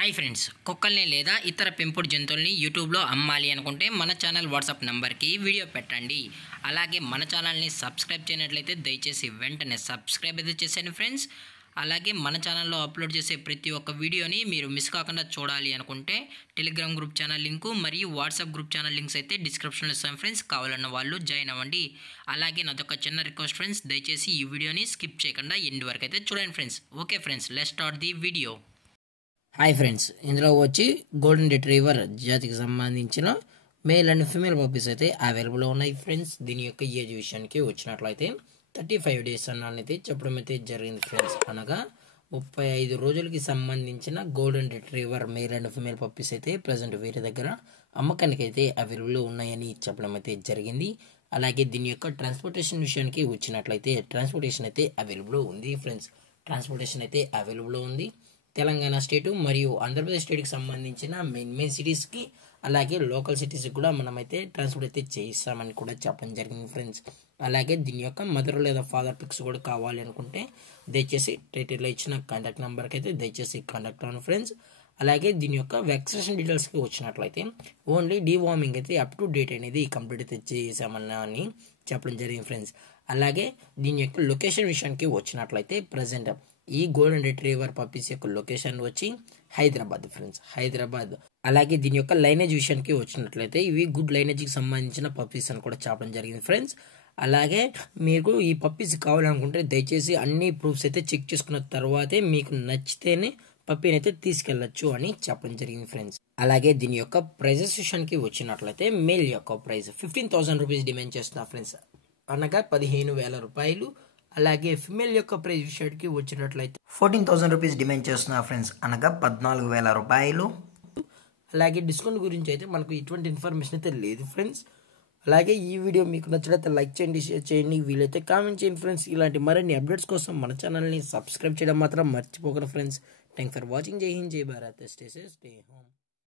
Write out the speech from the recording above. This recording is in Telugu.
హాయ్ ఫ్రెండ్స్, కుక్కల్ని లేదా ఇతర పెంపుడు జంతువుల్ని యూట్యూబ్లో అమ్మాలి అనుకుంటే మన ఛానల్ వాట్సాప్ నెంబర్కి వీడియో పెట్టండి. అలాగే మన ఛానల్ని సబ్స్క్రైబ్ చేయనట్లయితే దయచేసి వెంటనే సబ్స్క్రైబ్ అయితే చేసేయండి ఫ్రెండ్స్. అలాగే మన ఛానల్లో అప్లోడ్ చేసే ప్రతి ఒక్క వీడియోని మీరు మిస్ కాకుండా చూడాలి అనుకుంటే టెలిగ్రామ్ గ్రూప్ ఛానల్ లింకు మరియు వాట్సాప్ గ్రూప్ ఛానల్ లింక్స్ అయితే డిస్క్రిప్షన్లో ఇస్తాం ఫ్రెండ్స్. కావాలన్న వాళ్ళు జాయిన్ అవ్వండి. అలాగే నాదొక చిన్న రిక్వెస్ట్ ఫ్రెండ్స్, దయచేసి ఈ వీడియోని స్కిప్ చేయకుండా ఎండ్ వరకు అయితే చూడండి friends. Okay friends, let's start the video. Hi friends, ఇందులో వచ్చి గోల్డెన్ రిట్రీవర్ జాతికి సంబంధించిన మేల్ అండ్ ఫీమేల్ పప్పీస్ అయితే అవైలబుల్లో ఉన్నాయి ఫ్రెండ్స్. దీని యొక్క ఏజ్ విషయానికి వచ్చినట్లయితే 35 డేస్ అన్నది చెప్పడం అయితే జరిగింది ఫ్రెండ్స్. అనగా 35 రోజులకి సంబంధించిన golden retriever male and female puppies అయితే ప్రజెంట్ వీరి దగ్గర అమ్మకానికి అయితే అవైలబుల్లో ఉన్నాయని చెప్పడం అయితే జరిగింది. అలాగే దీని యొక్క ట్రాన్స్పోర్టేషన్ విషయానికి వచ్చినట్లయితే ట్రాన్స్పోర్టేషన్ అయితే అవైలబుల్లో ఉంది ఫ్రెండ్స్. ట్రాన్స్పోర్టేషన్ అయితే అవైలబుల్లో ఉంది. తెలంగాణ స్టేటు మరియు ఆంధ్రప్రదేశ్ స్టేట్కి సంబంధించిన మెయిన్ సిటీస్కి అలాగే లోకల్ సిటీస్కి కూడా మనమైతే ట్రాన్స్పోర్ట్ అయితే చేయిస్తామని కూడా చెప్పడం జరిగింది ఫ్రెండ్స్. అలాగే దీని యొక్క మదర్ లేదా ఫాదర్ పిక్స్ కూడా కావాలి అనుకుంటే దయచేసి టైటిల్లో ఇచ్చిన కాంటాక్ట్ నెంబర్కి అయితే దయచేసి కాంటాక్ట్ అవ్వండి ఫ్రెండ్స్. అలాగే దీని యొక్క వ్యాక్సినేషన్ డీటెయిల్స్కి వచ్చినట్లయితే ఓన్లీ డీవార్మింగ్ అయితే అప్ టు డేట్ అనేది కంప్లీట్ అయితే చేసామని చెప్పడం జరిగింది ఫ్రెండ్స్. అలాగే దీని యొక్క లొకేషన్ విషయానికి వచ్చినట్లయితే ప్రజెంట్ ఈ గోల్డెన్ రిట్రీవర్ పప్పీస్ యొక్క లొకేషన్ వచ్చి హైదరాబాద్ ఫ్రెండ్స్, హైదరాబాద్. అలాగే దీని యొక్క లైనేజ్ విషయానికి వచ్చినట్లయితే ఇవి గుడ్ లైనేజ్కి సంబంధించిన పప్పీస్ అని కూడా చెప్పడం జరిగింది ఫ్రెండ్స్. అలాగే మీకు ఈ పప్పీస్ కావాలనుకుంటే దయచేసి అన్ని ప్రూఫ్స్ అయితే చెక్ చేసుకున్న తర్వాతే మీకు నచ్చితేనే పప్పీని అయితే తీసుకెళ్లొచ్చు అని చెప్పడం జరిగింది ఫ్రెండ్స్. అలాగే దీని యొక్క ప్రైజెస్ విషయానికి వచ్చినట్లయితే మేల్ యొక్క ప్రైస్ 15,000 రూపీస్ డిమాండ్ చేస్తున్నా ఫ్రెండ్స్, అనగా 15,000 రూపాయలు. అలాగే ఫిమేల్ యొక్క ప్రైస్ విషయానికి వచ్చినట్లయితే 14,000 రూపీస్ డిమాండ్ చేస్తున్నా ఫ్రెండ్స్, అనగా 14,000 రూపాయలు. అలాగే డిస్కౌంట్ గురించి అయితే మనకు ఎటువంటి ఇన్ఫర్మేషన్ అయితే లేదు ఫ్రెండ్స్. అలాగే ఈ వీడియో మీకు నచ్చినట్లయితే లైక్ చేయండి, షేర్ చేయండి, వీలైతే కామెంట్ చేయండి ఫ్రెండ్స్. ఇలాంటి మరిన్ని అప్డేట్స్ కోసం మన ఛానల్ని సబ్స్క్రైబ్ చేయడం మాత్రం మర్చిపోకండి ఫ్రెండ్స్. Thanks for watching. జై హింద్, జై Bharat, stay safe, stay home.